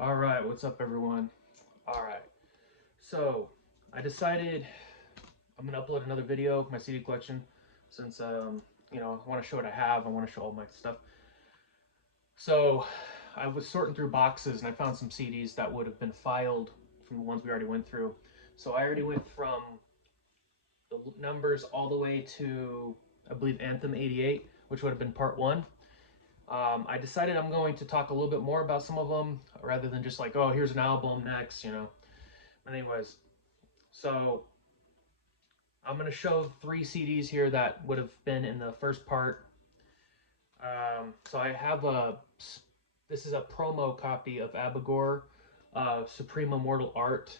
All right, what's up, everyone? All right, so I decided I'm gonna upload another video of my CD collection since I want to show what I have. I want to show all my stuff. So I was sorting through boxes and I found some CDs that would have been filed from the ones we already went through. So I already went from the numbers all the way to I believe Anthem '88, which would have been part one. I decided I'm going to talk a little bit more about some of them rather than just like, oh, here's an album next. Anyways, so I'm going to show three CDs here that would have been in the first part. So I have this is a promo copy of Abigor, Supreme Immortal Art.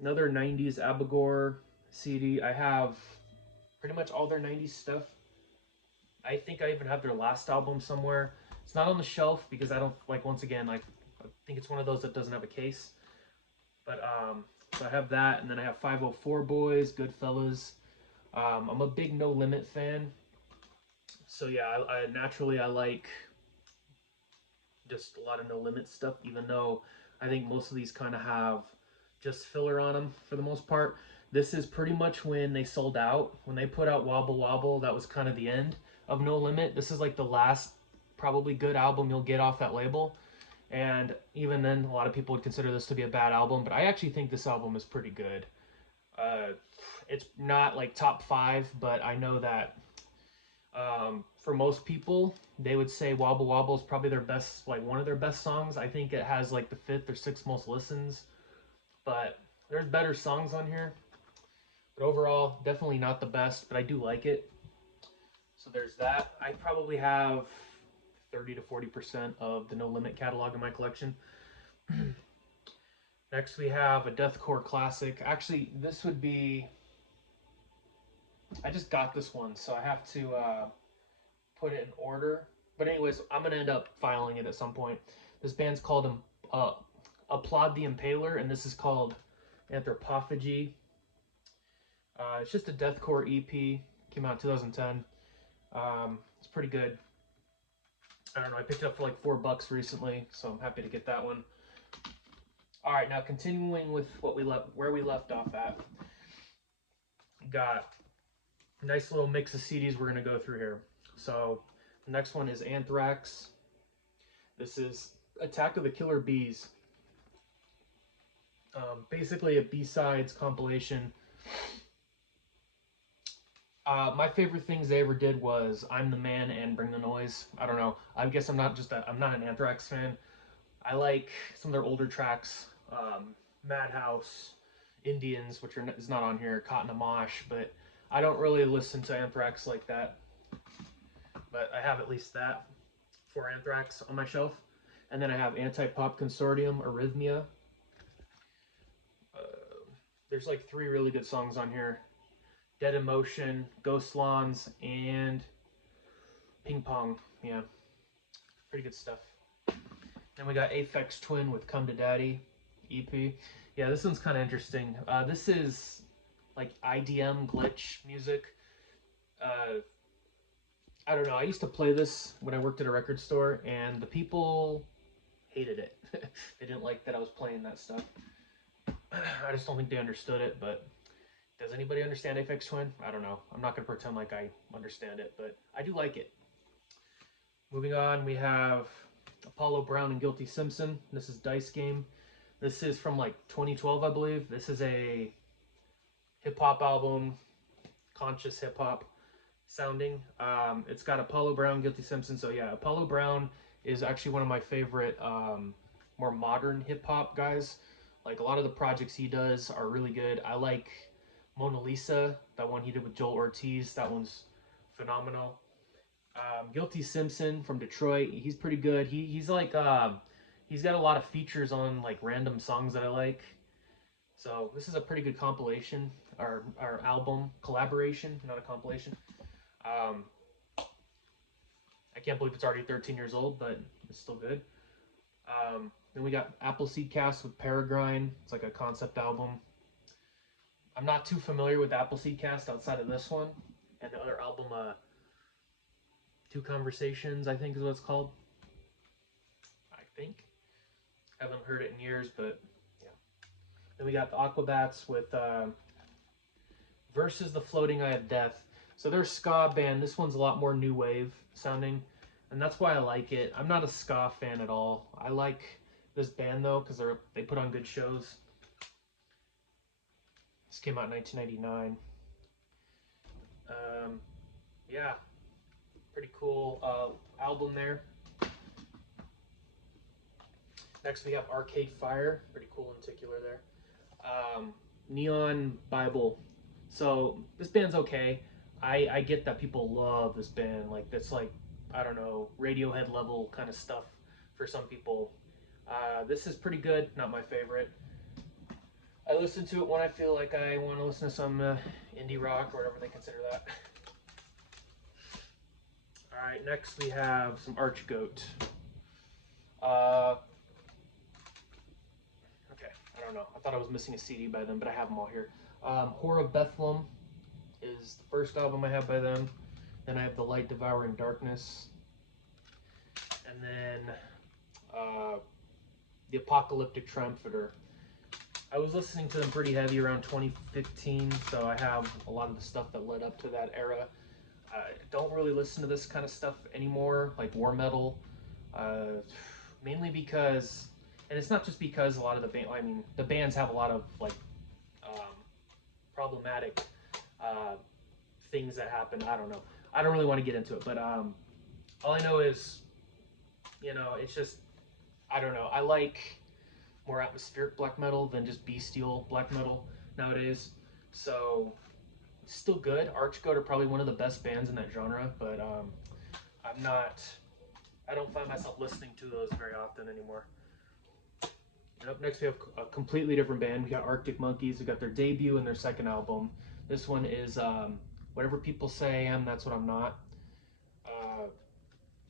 Another 90s Abigor CD. I have pretty much all their 90s stuff. I think I even have their last album somewhere. It's not on the shelf because I don't like. Once again, like I think it's one of those that doesn't have a case. But so I have that, and then I have 504 Boys, Goodfellas. I'm a big No Limit fan, so yeah, I naturally I like just a lot of No Limit stuff. Even though I think most of these kind of have just filler on them for the most part. This is pretty much when they sold out. When they put out Wobble Wobble, that was kind of the end of No Limit. This is like the last probably good album you'll get off that label. And even then, a lot of people would consider this to be a bad album, but I actually think this album is pretty good. Uh, it's not like top five, but I know that for most people, they would say Wobble Wobble is probably their best, like one of their best songs. I think it has like the fifth or sixth most listens, but there's better songs on here. But overall, definitely not the best, but I do like it. So there's that. I probably have 30 to 40% of the No Limit catalog in my collection. Next, we have a deathcore classic. Actually, this would be. I just got this one, so I have to put it in order. But anyways, I'm gonna end up filing it at some point. This band's called uh, Applaud the Impaler, and this is called Anthropophagy. It's just a deathcore EP. Came out in 2010. It's pretty good. I don't know. I picked it up for like $4 recently, so I'm happy to get that one. All right, now continuing with where we left off at. Got a nice little mix of CDs we're gonna go through here. So the next one is Anthrax. This is Attack of the Killer Bees. Basically a B-sides compilation. My favorite things they ever did was "I'm the Man" and "Bring the Noise." I don't know. I guess I'm not an Anthrax fan. I like some of their older tracks, Madhouse, Indians, which is not on here, Cotton Amash, but I don't really listen to Anthrax like that. But I have at least that for Anthrax on my shelf. And then I have Anti-Pop Consortium, Arrhythmia. Uh, there's like three really good songs on here. Dead Emotion, Ghost Lawns, and Ping Pong. Yeah, pretty good stuff. Then we got Aphex Twin with Come to Daddy EP. Yeah, this one's kind of interesting. This is like IDM glitch music. Uh, I don't know. I used to play this when I worked at a record store, and the people hated it. They didn't like that I was playing that stuff. I just don't think they understood it, but does anybody understand Aphex Twin? I don't know. I'm not going to pretend like I understand it, but I do like it. Moving on, we have Apollo Brown and Guilty Simpson. This is Dice Game. This is from like 2012, I believe. This is a hip hop album, conscious hip hop sounding. It's got Apollo Brown, Guilty Simpson. So yeah, Apollo Brown is actually one of my favorite more modern hip hop guys. Like a lot of the projects he does are really good. I like Mona Lisa, that one he did with Joel Ortiz. That one's phenomenal. Guilty Simpson from Detroit. He's pretty good. He's like he's got a lot of features on like random songs that I like. So this is a pretty good compilation or album collaboration, not a compilation. Um, I can't believe it's already 13 years old, but it's still good. Then we got Appleseed Cast with Peregrine. It's like a concept album. I'm not too familiar with Appleseed Cast outside of this one and the other album, Two Conversations, I think is what it's called. think. Haven't heard it in years, but yeah. Then we got the Aquabats with Versus the Floating Eye of Death. So they're a ska band. This one's a lot more new wave sounding, and that's why I like it. I'm not a ska fan at all. I like this band though because they put on good shows. This came out in 1999. Yeah, pretty cool album there. Next we have Arcade Fire, pretty cool in particular there. Neon Bible. So this band's okay. I get that people love this band. Like that's like, I don't know, Radiohead level kind of stuff for some people. This is pretty good. Not my favorite. I listen to it when I feel like I want to listen to some indie rock or whatever they consider that. All right, next we have some Archgoat. Okay, I don't know. I thought I was missing a CD by them, but I have them all here. Whore of Bethlehem is the first album I have by them. Then I have The Light Devouring Darkness. And then The Apocalyptic Triumphator. I was listening to them pretty heavy around 2015, so I have a lot of the stuff that led up to that era. I don't really listen to this kind of stuff anymore, like war metal, mainly because, and it's not just because a lot of the bands have a lot of like problematic things that happen. I don't know. I don't really want to get into it, but all I know is, it's just, I don't know. I like more atmospheric black metal than just bestial black metal nowadays. So still good. Archgoat are probably one of the best bands in that genre, but I don't find myself listening to those very often anymore. And up next we have a completely different band. We got Arctic Monkeys. We got their debut and their second album. This one is Whatever People Say I Am, That's What I'm Not.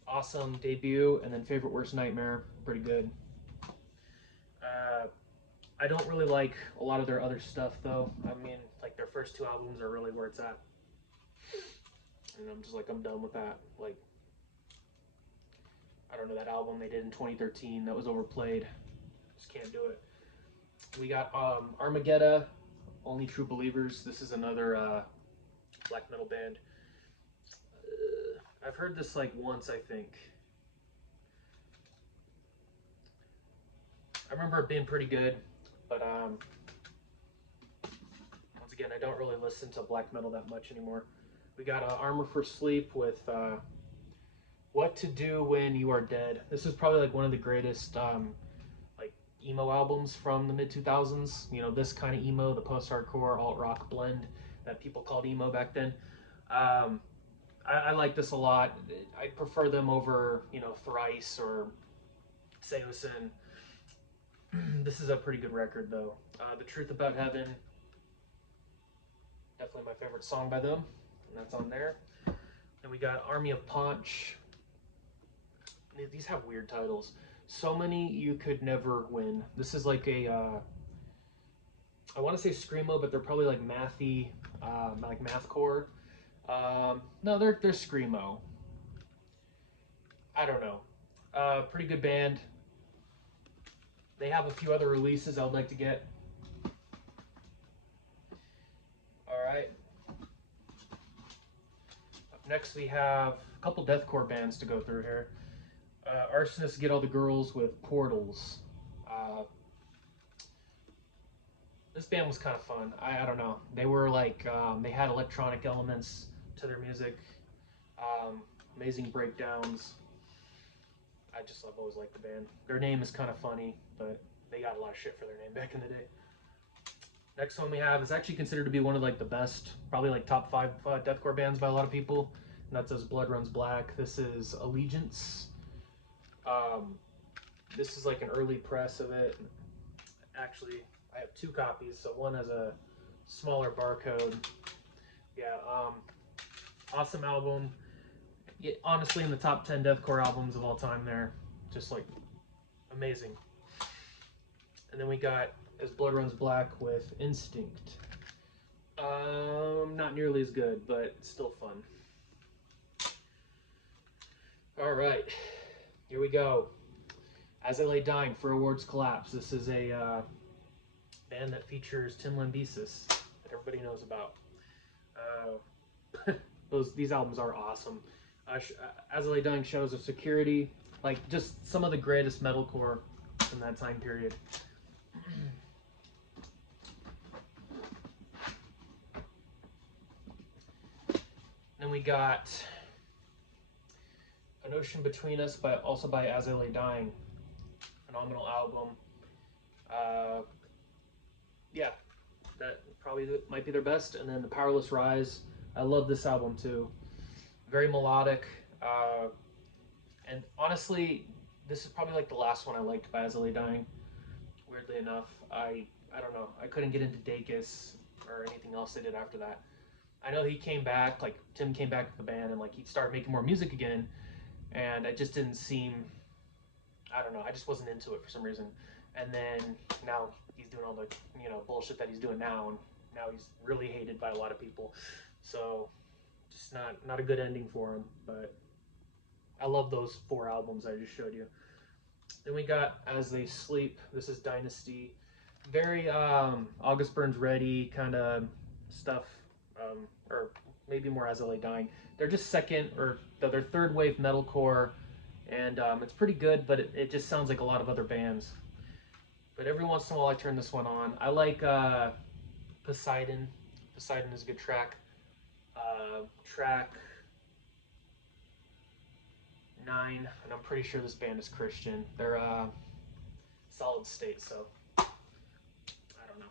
Awesome debut, and then Favorite Worst Nightmare, pretty good. I don't really like a lot of their other stuff though. I mean, like their first two albums are really where it's at. And I'm just like, I'm done with that. Like, I don't know, that album they did in 2013, that was overplayed. Just can't do it. We got Armageddon, Only True Believers. This is another black metal band. I've heard this like once, I think. I remember it being pretty good, but once again, I don't really listen to black metal that much anymore. We got Armor for Sleep with What to Do When You Are Dead. This is probably like one of the greatest like emo albums from the mid 2000s. You know, this kind of emo, the post-hardcore alt rock blend that people called emo back then. I like this a lot. I prefer them over, Thrice or Seosin. This is a pretty good record, though. The Truth About Heaven, definitely my favorite song by them, and that's on there. Then we got Army of Paunch. These have weird titles. So Many You Could Never Win. This is like a, I want to say screamo, but they're probably like mathy, like mathcore. No, they're screamo. I don't know. Pretty good band. They have a few other releases I would like to get. All right. Up next we have a couple deathcore bands to go through here. Arsonists Get All the Girls with Portals. This band was kind of fun. I don't know. They were like, they had electronic elements to their music. Amazing breakdowns. I've always liked the band. Their name is kind of funny, but they got a lot of shit for their name back in the day. Next one we have is actually considered to be one of like the best, probably like top 5 deathcore bands by a lot of people, and that's as Blood Runs Black. This is Allegiance. This is like an early press of it. Actually, I have 2 copies, so one has a smaller barcode. Yeah, awesome album. Honestly, in the top 10 deathcore albums of all time there. Just like amazing. And then we got As Blood Runs Black with Instinct. Not nearly as good, but still fun. All right, here we go. As I Lay Dying for Awards Collapse. This is a band that features Tim Lambesis that everybody knows about. These albums are awesome. As I Lay Dying, Shadows of Security, like just some of the greatest metalcore from that time period. Then we got An Ocean Between Us, also by As I Lay Dying. Phenomenal album. Yeah, that probably might be their best. And then The Powerless Rise. I love this album too. Very melodic. And honestly, this is probably like the last one I liked by As I Lay Dying. Weirdly enough, I don't know. I couldn't get into Dacus or anything else they did after that. I know he came back, like Tim came back with the band, and like he started making more music again, and it just didn't seem. I don't know. I just wasn't into it for some reason. And then now he's doing all the bullshit that he's doing now, and now he's really hated by a lot of people. So just not a good ending for him. But I love those 4 albums I just showed you. Then we got As They Sleep. This is Dynasty. Very August Burns Ready kind of stuff, or maybe more As I Lay Dying. They're just second or they're third wave metalcore, and it's pretty good, but it just sounds like a lot of other bands. But every once in a while I turn this one on. I like Poseidon. Poseidon is a good track. Track 9, and I'm pretty sure this band is Christian. They're Solid State, so I don't know.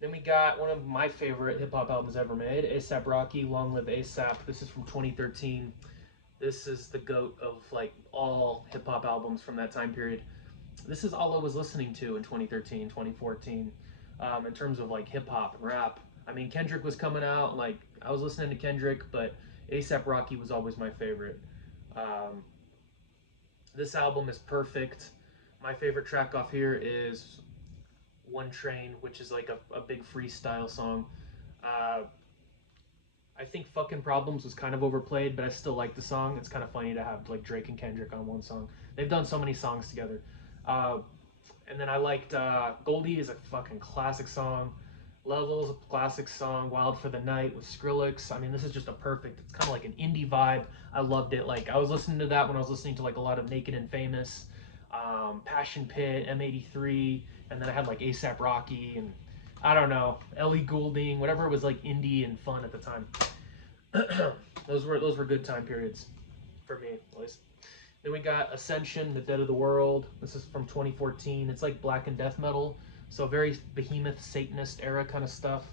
Then we got one of my favorite hip hop albums ever made, ASAP Rocky, Long Live ASAP. This is from 2013. This is the GOAT of like all hip hop albums from that time period. This is all I was listening to in 2013, 2014, in terms of like hip hop and rap. I mean, Kendrick was coming out, like I was listening to Kendrick, but ASAP Rocky was always my favorite. Um, this album is perfect. My favorite track off here is One Train, which is like a big freestyle song. Uh, I think Fucking Problems was kind of overplayed, but I still like the song. It's kind of funny to have like Drake and Kendrick on one song. They've done so many songs together. Uh, and then I liked Goldie is a fucking classic song. Levels, a classic song. Wild for the Night with Skrillex. I mean, this is just a perfect. It's kind of like an indie vibe. I loved it. Like I was listening to that when I was listening to like a lot of Naked and Famous, Passion Pit, M83, and then I had like ASAP Rocky and I don't know Ellie Goulding, whatever was like indie and fun at the time. those were good time periods for me at least. Then we got Ascension, The Dead of the World. This is from 2014. It's like black and death metal, so very Behemoth, Satanist era kind of stuff.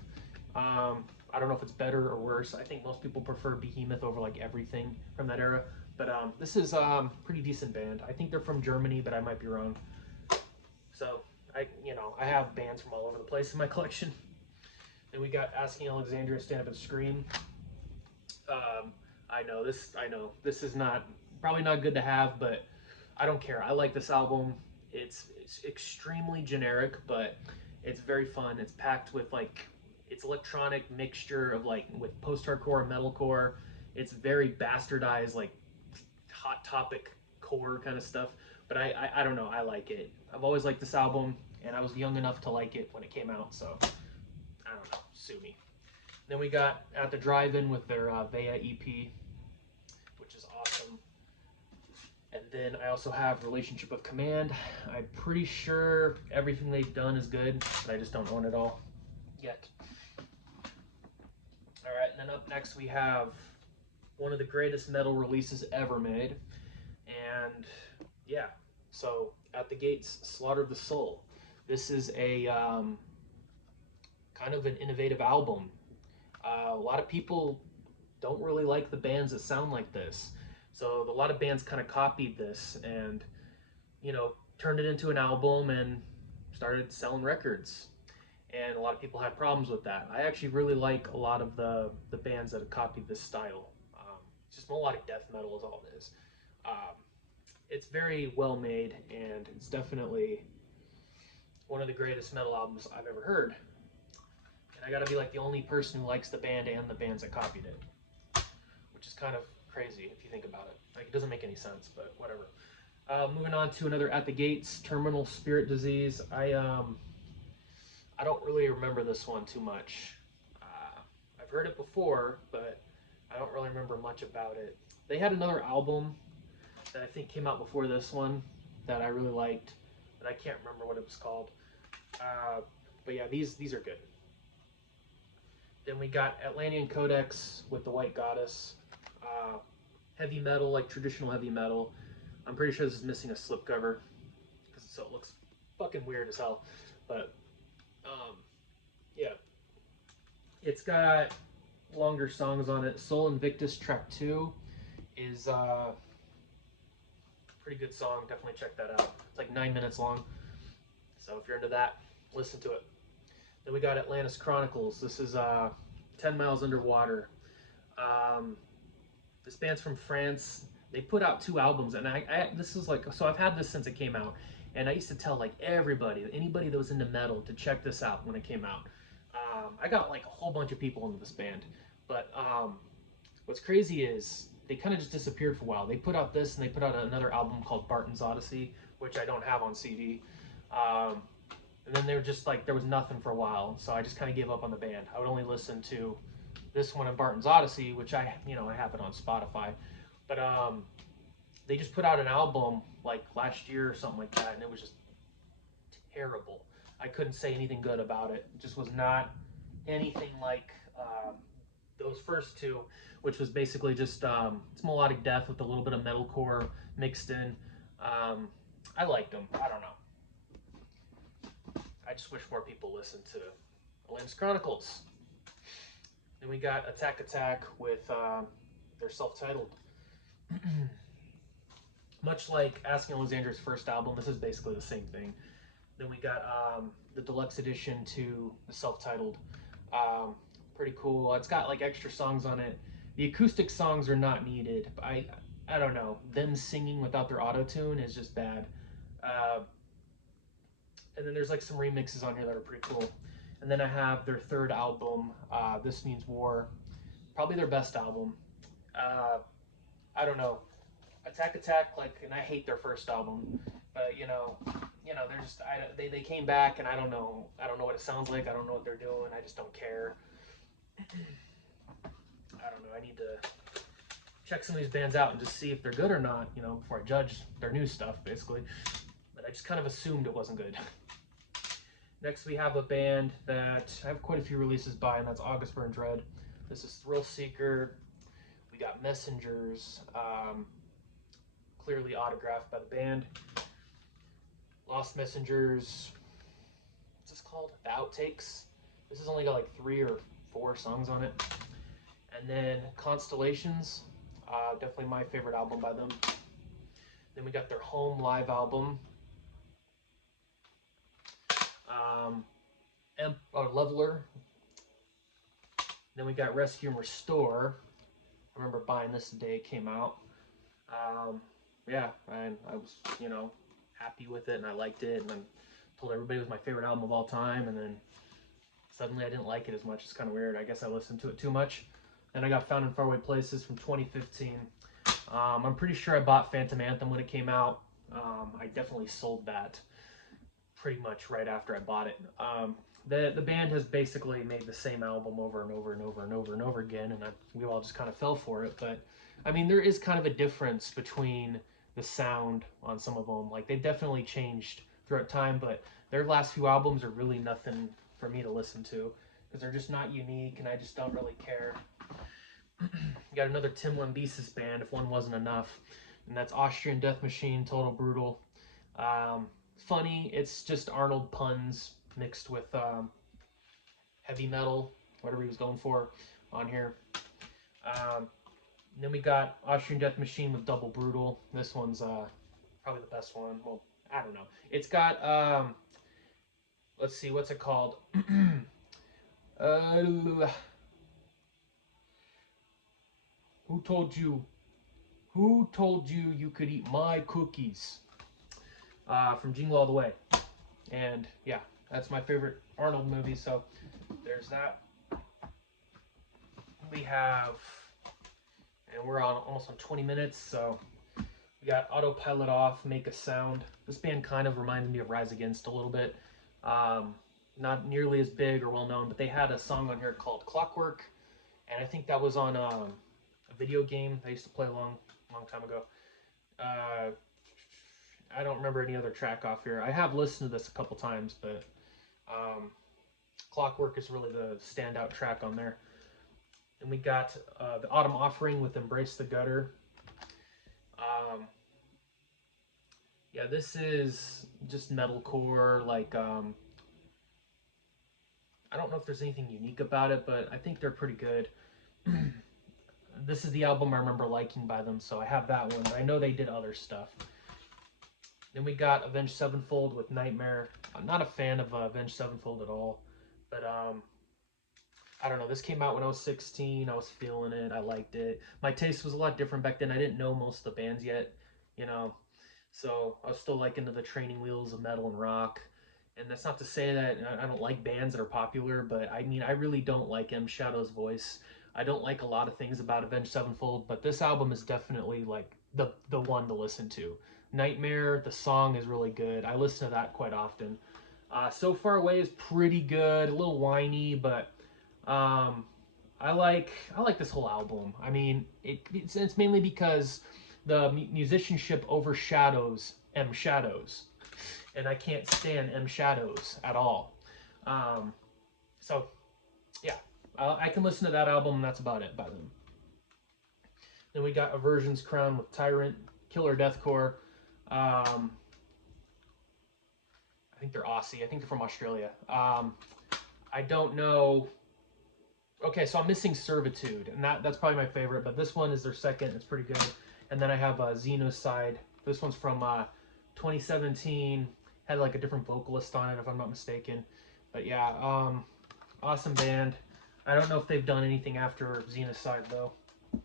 I don't know if it's better or worse. I think most people prefer Behemoth over like everything from that era. But this is pretty decent band. I think they're from Germany, but I might be wrong. So I have bands from all over the place in my collection. Then we got Asking Alexandria, Stand Up and Scream. I know this is not probably not good to have, but I don't care. I like this album. It's extremely generic, but it's very fun. It's packed with like it's electronic mixture of like with post-hardcore and metalcore. It's very bastardized like hot topic core kind of stuff. But I don't know. I like it. I've always liked this album, and I was young enough to like it when it came out. So I don't know. Sue me. Then we got At the Drive-In with their Vea EP, which is awesome. And then I also have Relationship of Command. I'm pretty sure everything they've done is good, but I just don't own it all yet. All right, and then up next we have one of the greatest metal releases ever made. And yeah, so At the Gates, Slaughter of the Soul. This is a kind of an innovative album. A lot of people don't really like the bands that sound like this. So a lot of bands kind of copied this and, turned it into an album and started selling records. And a lot of people had problems with that. I actually really like a lot of the bands that have copied this style. It's just melodic death metal is all it is. Um, it's very well made, and it's definitely one of the greatest metal albums I've ever heard. And I gotta be like the only person who likes the band and the bands that copied it, which is kind of crazy if you think about it. Like, it doesn't make any sense, but whatever. Moving on to another At the Gates, Terminal Spirit Disease. I don't really remember this one too much. I've heard it before, but I don't really remember much about it. They had another album that I think came out before this one that I really liked, but I can't remember what it was called. Uh, but yeah, these are good. Then we got Atlantean Codex with the White Goddess. Uh, Heavy metal, like traditional heavy metal. I'm pretty sure this is missing a slipcover because so it looks fucking weird as hell. But um, yeah, it's got longer songs on it. Soul Invictus Track 2 is a pretty good song. Definitely check that out. It's like 9 minutes long. So if you're into that, listen to it. Then we got Atlantis Chronicles. This is 10 Miles Underwater. Um, this band's from France. They put out 2 albums, and this is like, so I've had this since it came out, and I used to tell like everybody, anybody that was into metal, to check this out when it came out. I got like a whole bunch of people into this band, but what's crazy is they kind of just disappeared for a while. They put out this, and they put out another album called Barton's Odyssey, which I don't have on CD. Um, and then they were just like, there was nothing for a while, so I just kind of gave up on the band. I would only listen to this one and Barton's Odyssey, which I have it on Spotify. But they just put out an album like last year or something like that, and it was just terrible. I couldn't say anything good about it. It just was not anything like those first 2, which was basically just it's melodic death with a little bit of metalcore mixed in. I liked them. I don't know. I just wish more people listened to Atlantis Chronicles. Then we got Attack Attack with their self-titled. Much like Asking Alexander's first album, this is basically the same thing. Then we got the deluxe edition to the self-titled. Um, Pretty cool. It's got like extra songs on it. The acoustic songs are not needed. I don't know. Them singing without their auto tune is just bad. Uh, and then there's like some remixes on here that are pretty cool. And then I have their third album, This Means War. Probably their best album. Uh, I don't know. Attack Attack, like, and I hate their first album, but they're just they came back, and I don't know what it sounds like. I don't know what they're doing. I just don't care. I don't know. I need to check some of these bands out and just see if they're good or not, before I judge their new stuff, basically. But I just kind of assumed it wasn't good. Next, we have a band that I have quite a few releases by, and that's August Burns Red. This is Thrill Seeker. We got Messengers, clearly autographed by the band. Lost Messengers. What's this called? The Outtakes. This has only got like 3 or 4 songs on it. And then Constellations. Definitely my favorite album by them. Then we got their Home live album. Leveler. Then we got Rescue and Restore. I remember buying this the day it came out. Yeah, and I was, happy with it, and I liked it, and then told everybody it was my favorite album of all time, and then suddenly I didn't like it as much. It's kind of weird. I guess I listened to it too much. Then I got Found in Faraway Places from 2015. I'm pretty sure I bought Phantom Anthem when it came out. I definitely sold that pretty much right after I bought it. The band has basically made the same album over and over and over and over and over again, and we all just kind of fell for it. But I mean, there is kind of a difference between the sound on some of them. Like, they've definitely changed throughout time, but their last few albums are really nothing for me to listen to because they're just not unique, and I just don't really care. Got another Tim Lambesis band, if one wasn't enough, and that's Austrian Death Machine, Total Brutal. Funny, it's just Arnold puns mixed with heavy metal, whatever he was going for on here. Then we got Austrian Death Machine with Double Brutal. This one's probably the best one. Well, I don't know. It's got, let's see, what's it called? Who told you? Who told you you could eat my cookies? From Jingle All the Way. And yeah, that's my favorite Arnold movie, so there's that. We have, and we're on almost on 20 minutes, so we We got Autopilot Off, Make a Sound. This band kind of reminded me of Rise Against a little bit. Um, Not nearly as big or well known, but they had a song on here called Clockwork, and I think that was on a video game I used to play a long time ago. Uh, I don't remember any other track off here. I have listened to this a couple times, but um, Clockwork is really the standout track on there. And we got the Autumn Offering with Embrace the Gutter. Yeah, this is just metalcore. Like, I don't know if there's anything unique about it, but I think they're pretty good. This is the album I remember liking by them, so I have that one. I know they did other stuff. Then we got Avenged Sevenfold with Nightmare. I'm not a fan of Avenged Sevenfold at all, but I don't know. This came out when I was 16. I was feeling it. I liked it. My taste was a lot different back then. I didn't know most of the bands yet, you know. So I was still like into the training wheels of metal and rock. And that's not to say that I don't like bands that are popular, but I mean, I really don't like M Shadow's voice. I don't like a lot of things about Avenged Sevenfold, but this album is definitely like the one to listen to. Nightmare, the song is really good. I listen to that quite often. So Far Away is pretty good, a little whiny, but um, I like this whole album. I mean, it's mainly because the musicianship overshadows M Shadows, and I can't stand M Shadows at all. Um, so yeah, I can listen to that album, and that's about it by them. Then we got Aversion's Crown with Tyrant, Killer Deathcore. Um, I think they're Aussie. I think they're from Australia. I don't know. Okay, so I'm missing Servitude, and that's probably my favorite, but this one is their second. It's pretty good. And then I have Xenocide. This one's from 2017. Had like a different vocalist on it, if I'm not mistaken. But yeah, awesome band. I don't know if they've done anything after Xenocide, though. I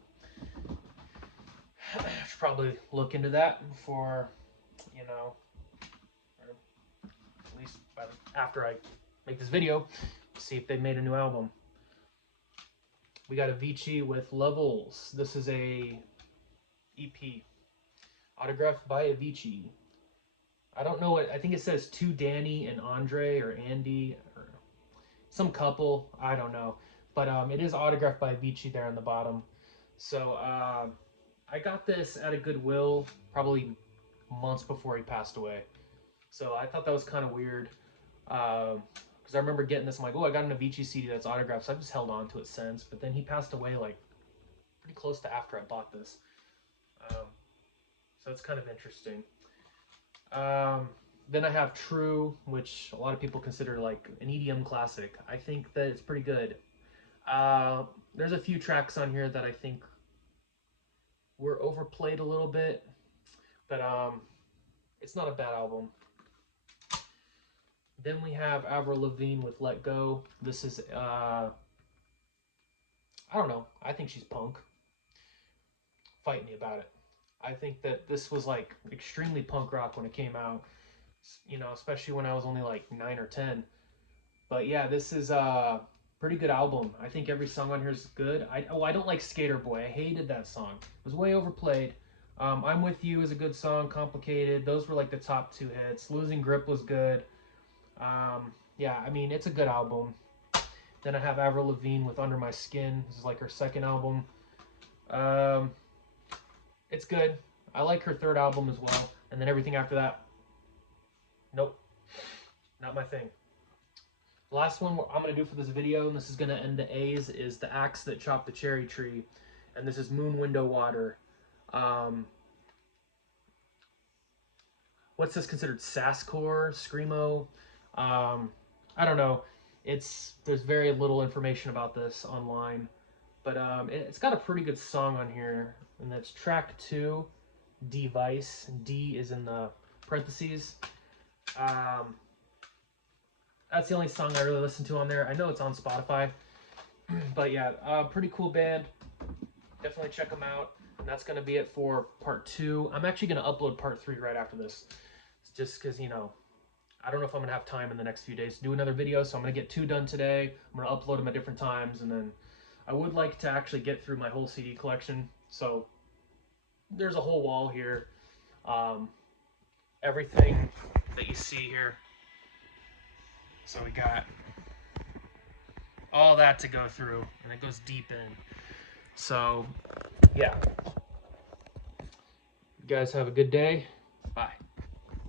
should probably look into that before, you know, or at least after I make this video, see if they've made a new album. We got Avicii with Levels. This is a EP, autographed by Avicii. I don't know what, I think it says to Danny and Andre or Andy or some couple. I don't know. But it is autographed by Avicii there on the bottom. So I got this at a Goodwill probably months before he passed away. So I thought that was kind of weird. Because I remember getting this, I'm like, oh, I got an Avicii CD that's autographed, so I've just held on to it since. But then he passed away like pretty close to after I bought this. So it's kind of interesting. Then I have True, which a lot of people consider like an EDM classic. I think that it's pretty good. There's a few tracks on here that I think were overplayed a little bit, but it's not a bad album. Then we have Avril Lavigne with Let Go. This is, I don't know. I think she's punk. Fight me about it. I think that this was like extremely punk rock when it came out, you know, especially when I was only like 9 or 10. But yeah, this is a pretty good album. I think every song on here is good. I don't like Skater Boy. I hated that song. It was way overplayed. I'm With You is a good song. Complicated. Those were like the top two hits. Losing Grip was good. Yeah, I mean, it's a good album. Then I have Avril Lavigne with Under My Skin. This is like her second album. It's good. I like her third album as well. And then everything after that, nope, not my thing. The last one I'm going to do for this video, and this is going to end the A's, is The Axe That Chopped the Cherry Tree. And this is Moon Window Water. What's this considered? Sasscore? Screamo? I don't know. There's very little information about this online. But it's got a pretty good song on here. And that's track 2, Device. D is in the parentheses. That's the only song I really listen to on there. I know it's on Spotify. But yeah, pretty cool band. Definitely check them out. And that's going to be it for part 2. I'm actually going to upload part 3 right after this. Just because, you know, I don't know if I'm going to have time in the next few days to do another video. So I'm going to get 2 done today. I'm going to upload them at different times. And then I would like to actually get through my whole CD collection. So there's a whole wall here. Everything that you see here. So we got all that to go through, and it goes deep in. So, yeah. You guys have a good day.